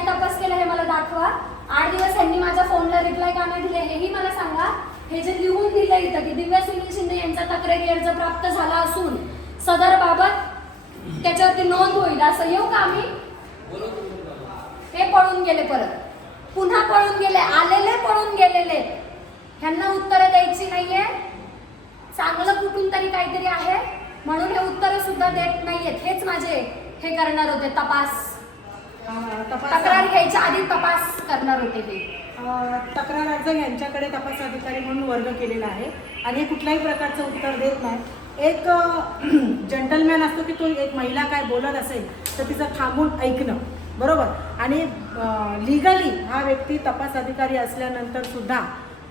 काय तपास केला हे मला दाखवा. 8 दिवस ह्यांनी माझ्या फोनला रिप्लाय का नाही दिले हेही मला सांगा. हे जे लिहून दिलं इथं की दिव्या सुनील शिंदे यांचा तक्रारी अर्ज प्राप्त झाला असून सदर बाबत त्याच्यावरती नोंद होईल असं येऊ का आम्ही? हे पळून गेले, परत पुन्हा पळून गेले, आलेले पळून गेलेले. ह्यांना उत्तरं द्यायची नाहीये. चांगलं कुठून तरी काहीतरी आहे म्हणून हे उत्तरं सुद्धा देत नाहीयेत. हेच माझे हे करणार होते, तक्रार घ्यायच्या आधी तपास करणार होते ते. तक्रार अर्ज यांच्याकडे तपास अधिकारी म्हणून वर्ग केलेला आहे आणि हे कुठल्याही प्रकारचं उत्तर देत नाही. एक जंटलमॅन असतो की तो एक महिला काय बोलत असेल तर तिचं थांबून ऐकणं, बरोबर. आणि लिगली हा व्यक्ती तपास अधिकारी असल्यानंतर सुद्धा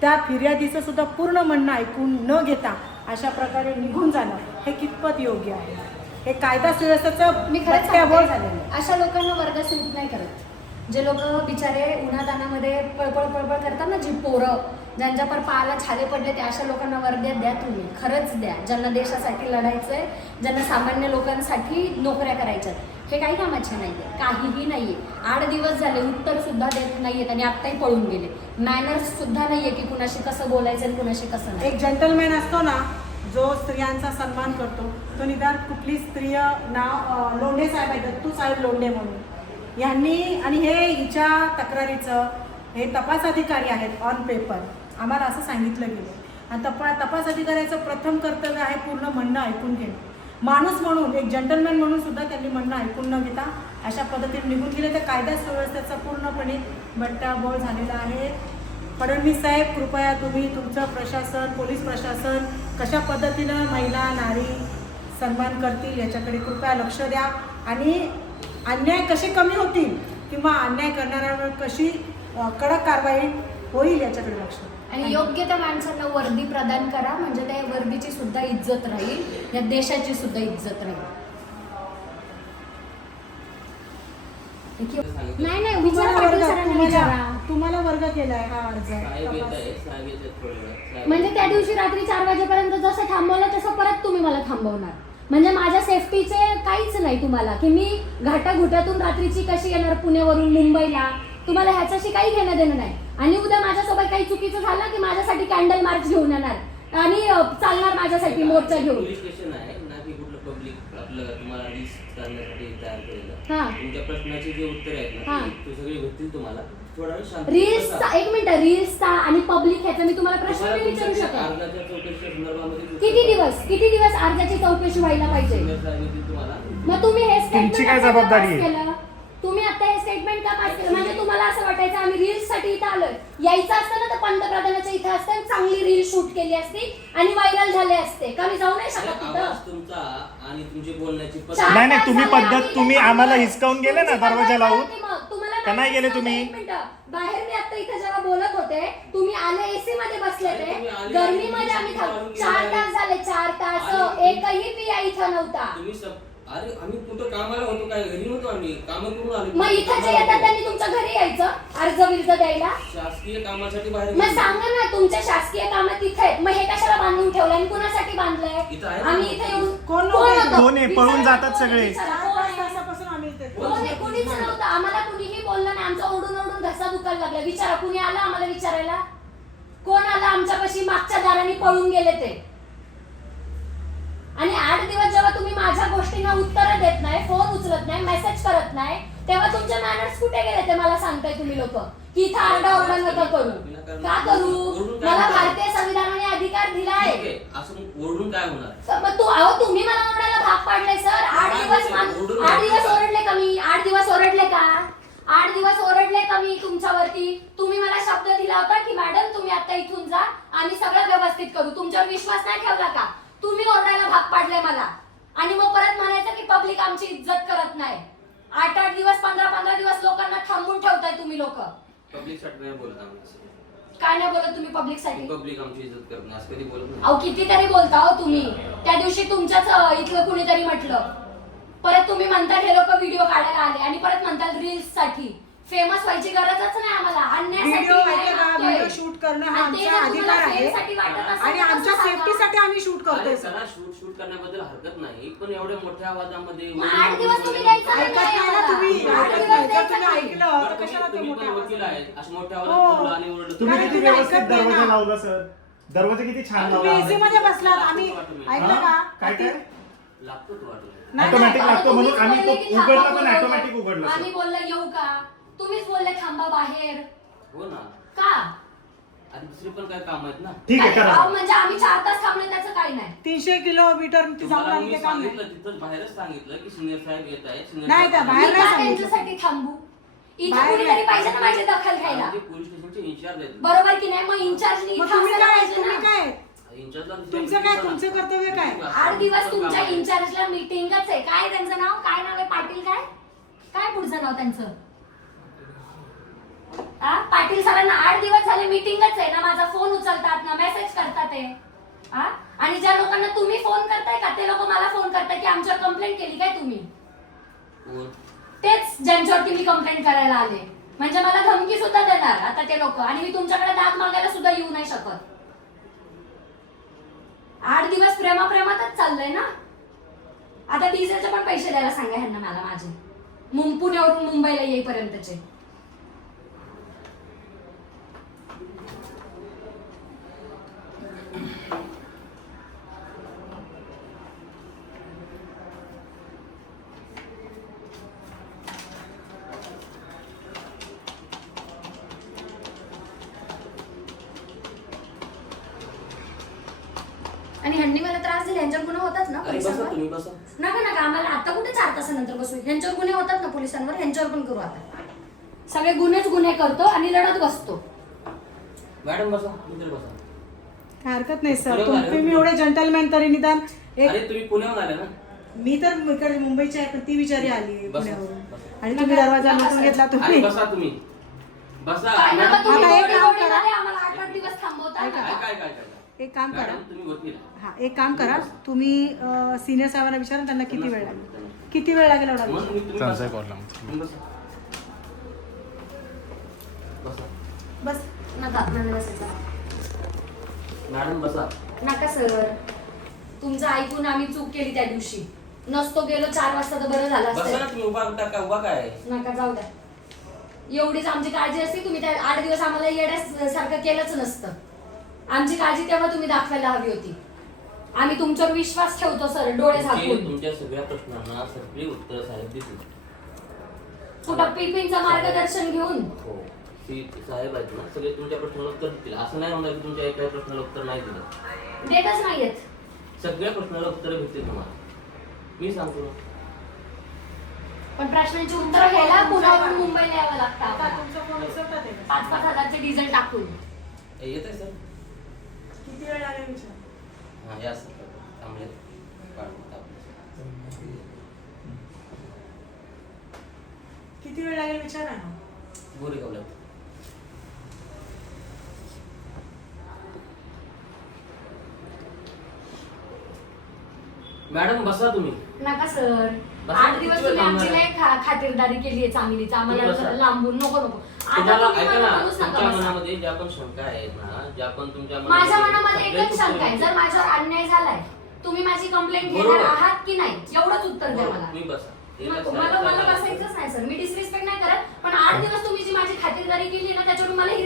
त्या फिर्यादीचं सुद्धा पूर्ण म्हणणं ऐकून न घेता अशा प्रकारे निघून जाणं हे कितपत योग्य आहे? हे कायदा सुव्यवस्थेचं मी खरंच बट्ट्याबोळ झालेलं. अशा लोकांना वर्ग सूट नाही करत. जे लोक बिचारे उन्हातानामध्ये पळपळ करतात ना, जी पोरं ज्यांच्या पर पायाला छाले पडले ते अशा लोकांना वर्ग द्या तुम्ही, खरंच द्या. ज्यांना देशासाठी लढायचंय, ज्यांना सामान्य लोकांसाठी नोकऱ्या करायच्या, हे काही कामाचे नाहीये, काहीही नाहीये. 8 दिवस झाले उत्तर सुद्धा देत नाहीयेत आणि आत्ताही पळून गेले. मॅनर्स सुद्धा नाहीये की कुणाशी कसं बोलायचं आणि कुणाशी कसं नाही. एक जंटलमॅन असतो ना जो स्त्रियांचा सन्मान करतो, तो निदान कुठली स्त्रिय नाव लोंढे साहेब आहे, दत्तू साहेब लोंढे म्हणून यांनी, आणि हे हिच्या तक्रारीचं हे तपास अधिकारी आहेत ऑन पेपर, आम्हाला असं सांगितलं गेलं. आणि तपास अधिकाऱ्याचं प्रथम कर्तव्य आहे पूर्ण म्हणणं ऐकून घेणं. माणूस म्हणून, एक जंटलमॅन म्हणून सुद्धा त्यांनी म्हणणं ऐकून न घेता अशा पद्धतीने निघून गेले. तर कायदा सुव्यवस्थेचा पूर्णपणे बट्ट्याबोळ झालेला आहे. फडणवीस साहेब, कृपया तुम्ही तुमचं प्रशासन, पोलीस प्रशासन कशा पद्धतीनं महिला नारी सन्मान करतील याच्याकडे कृपया लक्ष द्या आणि अन्याय कसे कमी होतील किंवा अन्याय करणाऱ्यावर कशी कडक कारवाई होईल याच्याकडे लक्ष द्या. आणि योग्य त्या माणसांना वर्दी प्रदान करा, म्हणजे त्या वर्दीची सुद्धा इज्जत राहील, या देशाची सुद्धा इज्जत राहील. नाही तुम्हाला वर्ग केलाय हा अर्ज, म्हणजे त्या दिवशी रात्री 4 वाजेपर्यंत जसं थांबवलं तसं परत तुम्ही मला थांबवणार. म्हणजे माझ्या सेफ्टीचे काहीच नाही तुम्हाला, की मी घाटाघुट्यातून रात्रीची कशी येणार पुण्यावरून मुंबईला, तुम्हाला ह्याच्याशी काही घेणं देणं नाही. आणि उद्या माझ्यासोबत काही चुकीचं झालं की माझ्यासाठी कॅन्डल मार्च घेऊन येणार आणि चालणार माझ्यासाठी मोर्चा घेऊन. पोलीस स्टेशन आहे ना की कुठलं पब्लिक आपलं तुम्हाला लिस्ट करण्यासाठी तयार केलेलं. तुमच्या प्रश्नाचे जे उत्तर आहेत ना ते सगळे भेटतील तुम्हाला. थोडा वेळ शांत रील्सचा, एक मिनिट, रील्सचा आणि पब्लिक ह्याचा मी तुम्हाला प्रश्न नाही विचारू शकत. अर्जाच्या चौकशीच्या संदर्भामध्ये किती दिवस अर्जाची चौकशी व्हायला पाहिजे? मग तुम्ही हे तुमची काय जबाबदारी आहे? तुम्ही आता हे स्टेटमेंट का पास केलं? म्हणजे तुम्हाला असं वाटायचं आम्ही रील्स साठी इथं आलोय? यायचं असतं ना तर पंतप्रधानाच्या इथं असतं, चांगली रील शूट केली असती आणि व्हायरल झाले असते. का मी जाऊ नाही शकत तिथं? तुमचा आणि तुमची बोलण्याची पद्धत नाही तुम्ही पद्धत, तुम्ही आम्हाला हिसकावून गेले ना दरवाजा लावून, का नाही गेले तुम्ही? बाहेर मी आता इथे जेव्हा बोलत होते तुम्ही आले, एसी मध्ये बसले ते, गरमीमध्ये आम्ही 4 तास झाले, 4 तास एकही पिया इथं नव्हता. अरे आम्ही कुठं कामाला होतो, काय घरी होतो, आम्ही काम करून आलो. मग इथं जे येतात त्यांनी तुमच्या घरी यायचं अर्ज बिर्ज द्यायला. शासकीय कामासाठी बाहेर. मग सांगा ना, तुमच्या शासकीय कामं तिथे आहेत, मग हे कशाला बांधून ठेवलंय आणि कुणासाठी बांधलंय? आम्ही इथे येऊन कोण पळून जातात सगळे. कुणीच नव्हतं, आम्हाला कुणीही बोललं नाही. आमचा ओढून घसा दुखायला लागला. विचारा, कुणी आलं आम्हाला विचारायला? कोण आलं आमच्यापाशी? मागच्या दाराने पळून गेले ते. आणि 8 दिवस जेव्हा तुम्ही माझ्या गोष्टींना उत्तरं देत नाही, फोन उचलत नाही, मेसेज करत नाही, तेव्हा तुमचे मॅनर्स कुठे गेले ते मला सांगताय तुम्ही लोक, की इथं आरडाओरडा नका करू. का करू? मला भारतीय संविधानाने अधिकार दिलाय. ओरडून काय होणार? मग तुम्ही मला ओरडायला भाग पाडले सर. 8 दिवस ओरडले का मी? 8 दिवस ओरडले का? 8 दिवस ओरडले का मी तुमच्यावरती? तुम्ही मला शब्द दिला होता की मॅडम तुम्ही आता इथून जा आणि सगळं व्यवस्थित करू. तुमच्यावर विश्वास नाही ठेवला का? तुम्ही ओरडायला भाग पाडले मला आणि मग परत म्हणायचं की पब्लिक आमची इज्जत करत नाही. 8 दिवस 15 दिवस लोकांना थांबून ठेवताय तुम्ही लोक. पब्लिक साठी नाही बोलत आम्ही. काय नाही बोलत तुम्ही पब्लिक साठी? पब्लिक आमची इज्जत करत नाही असं कधी बोलत नाही. अहो कितीतरी बोलता हो तुम्ही. त्या दिवशी तुमच्याच इथलं कुणीतरी म्हटलं, परत तुम्ही म्हणता हे लोक व्हिडिओ काढायला आले आणि परत म्हणतात रील्स साठी. फेमस व्हायची गरजच नाही आम्हाला. व्हिडिओ शूट करणं हा आणि ते आमचा जर तुम्हाला अधिकार आहे फेमसाठी वाटत असेल आणि तर आमच्या कसं सांगा? सेफ्टीसाठी आम्ही शूट करतोय अरे करा, शूट करण्याबद्दल हरकत नाही, पण एवढ्या मोठ्या आवाजामध्ये मग 8 दिवस तुम्ही द्यायचं नाही ऐकत नाही ना तुम्ही, आम्हाला. 8 ऐकत दिवस नाही. जर द्यायचं तुम्ही नाही. ऐकलं तर कशाला ते तुम्ही मोठ्या पण वकील आवाजात? आहेत, अशा मोठ्या हो. आवाजात बोलला आणि ओरडलं. तुम्ही कारण किती तुम्ही व्यवस्थित ऐकत नाही दरवाजा ना. लावला सर, दरवाजा किती छान तुम्ही लावला एसी मध्ये बसलात आम्ही ऐकलं हा? का काय काय लागतो तो वाटलं. नाही, ऑटोमॅटिक नाही. लागतो म्हणून तुम्हीच आम्ही बोलले तो की थांबा उघडला पण बोलवलं. ऑटोमॅटिक उघडला सर. आम्ही बोललो येऊ का, तुम्हीच बोलले थांबा बाहेर हो ना, का? आणि दुसरी पण काय काम आहेत ना. ठीक आहे काय? करा अहो, म्हणजे आम्ही 4 तास थांबलो त्याचं काही नाही. 300 किलोमीटर ती जाऊन तुम्हाला आली मी ते काम नाही. सांगितलं, तिथं बाहेरच सांगितलं की सिनियर साहेब येत आहेत. नाही, त्या बाहेर मी नाही का सांगितलं. त्यांच्यासाठी थांबू? इथे बाहेर कुणीतरी नाही. पाहिजे ना माझी दखल घ्यायला. पोलीस स्टेशनचे इन्चार्ज आहेत. बरोबर की नाही? मग इन्चार्जनी मग इथं तुम्ही असायला काय पाहिजे तुम्ही ना. काय इन्चार्जला तुमचं काय? तुमचं कर्तव्य काय? 8 दिवस तुमच्या इन्चार्जला मीटिंगच आहे. काय त्यांचं नाव? काय नाव आहे? पाटील काय? काय पुढचं नाव त्यांचं? पाटील सरांना 8 दिवस झाले मीटिंगच आहे ना. माझा फोन उचलतात ना मेसेज करतात ते. आणि ज्या लोकांना तुम्ही फोन करताय का ते लोक मला फोन करताय की आमच्यावर कंप्लेंट केली काय तुम्ही? कोण? तेच ज्यांच्यावरती मी कंप्लेंट करायला आले. म्हणजे मला धमकी सुद्धा देणार आता ते लोक. आणि मी तुमच्याकडे दाद मागायला सुद्धा येऊ नाही शकत. 8 दिवस प्रेमाप्रेमातच चाललंय ना. आता डिझेलचे पण पैसे द्यायला सांगा ह्यांना मला माझे, पुण्यावरून मुंबईला येईपर्यंतचे. आणि ह्यांनी मला त्रास दिला. ह्यांच्यावर गुन्हे होतात ना अरे बसा, पोलिसांवर? तुम्ही बसा. नका नका आम्हाला आता कुठे 4 तासानंतर बसू. ह्यांच्यावर गुन्हे होतात ना पोलिसांवर, ह्यांच्यावर पण करू आता. सगळे गुन्हेच गुन्हे करतो आणि लढत बसतो. मॅडम बसा, तुम्ही बसा. काय हरकत नाही सर. पुण्याहून आले तुम्ही ना? एवढे जंटलमॅन तरी निदान एक अरे तुम्ही पुण्याहून आले ना. मी तर इकडे मुंबईची आहे पण ती विचारी आली बसा, पुण्यावरून बसा. आणि तुम्ही दरवाजा लुटून घेतला अरे तुम्ही. बसा तुम्ही बसा. काय नका मॅडम, तुम्ही आता एक काम गोडी-गोडी करा. मध्ये आम्हाला 8-8 दिवस थांबवता ऐका. नका. काय एक काम करा. मॅडम तुम्ही वकील आहे. हा एक काम करा. तुम्ही सिनियर साहेबांना विचारा त्यांना किती वेळ लागेल. किती वेळ लागेल एवढा मग विचारा. तुम्ही चालतंय, बसा. कॉल लावून. तुम्ही बसा. बसा. बस नका मला बसायचं. मॅडम बसा. नका सर, तुमचं ऐकून आम्ही चूक केली त्या दिवशी. नसतो गेलो 4 वाजता तर बरं झालं बसा ना असतं. तुम्ही. उभा का उभा काय? नका जाऊ द्या. एवढीच आमची काळजी असती तुम्ही त्या 8 दिवस आम्हाला येण्यासारखं केलंच नसतं. आमची काळजी तेव्हा तुम्ही दाखवायला हवी होती. आम्ही तुमच्यावर विश्वास ठेवतो सर, डोळे झाकून. तुमच्या सगळ्या प्रश्नांना सगळी उत्तर साहेब देतील. कुठं पिपिंचं मार्गदर्शन घेऊन. हो, ती साहेब आहेत ना, सगळे तुमच्या प्रश्नाला उत्तर देतील. असं नाही होणार की तुमच्या एका प्रश्नाला उत्तर नाही दिलं. देतच नाहीयेत. सगळ्या प्रश्नाला उत्तर भेटतील तुम्हाला. मी सांगतो ना. पण प्रश्नांची उत्तरं घ्यायला पुण्यावरून मुंबईला यावं लागतं आता आम्हाला. तुमचा फोन उचलतात आहे का? 5-5 हजारचे डिझेल टाकून. येत आहे सर. किती वेळ लागेल विचार. हां या सर. थांबले. किती वेळ लागेल विचारा ना. गोरे गावला. मॅडम बसा तुम्ही. नका सर. बसा, 8 दिवस किती वेळ तुम्ही आमची थांबणार? लय खातिरदारी केली आहे चांगलीच. तुम्ही बसा. आम्हाला लांबून नको नको. आता तुम्हाला तुम्ही ऐका मला ना, बोलूच नका तुमच्या बसा. मनामध्ये ज्या पण शंका आहेत ना, ज्या पण तुमच्या माझ्या मनामध्ये सगळे एकच शंका आहे. उत्तर जर माझ्यावर अन्याय झालाय तुम्ही माझी कंप्लेंट बरोबर. घेणार आहात की नाही एवढंच उत्तर द्या बरोबर, मला. तुम्ही बसा. हे नको, लक्षात मला ठेवा. बसायचंच नाही सर. मी डिसरिस्पेक्ट नाही करत, पण 8 दिवस तुम्ही जी माझी खातिरदारी केली ना त्याच्यावर मला ही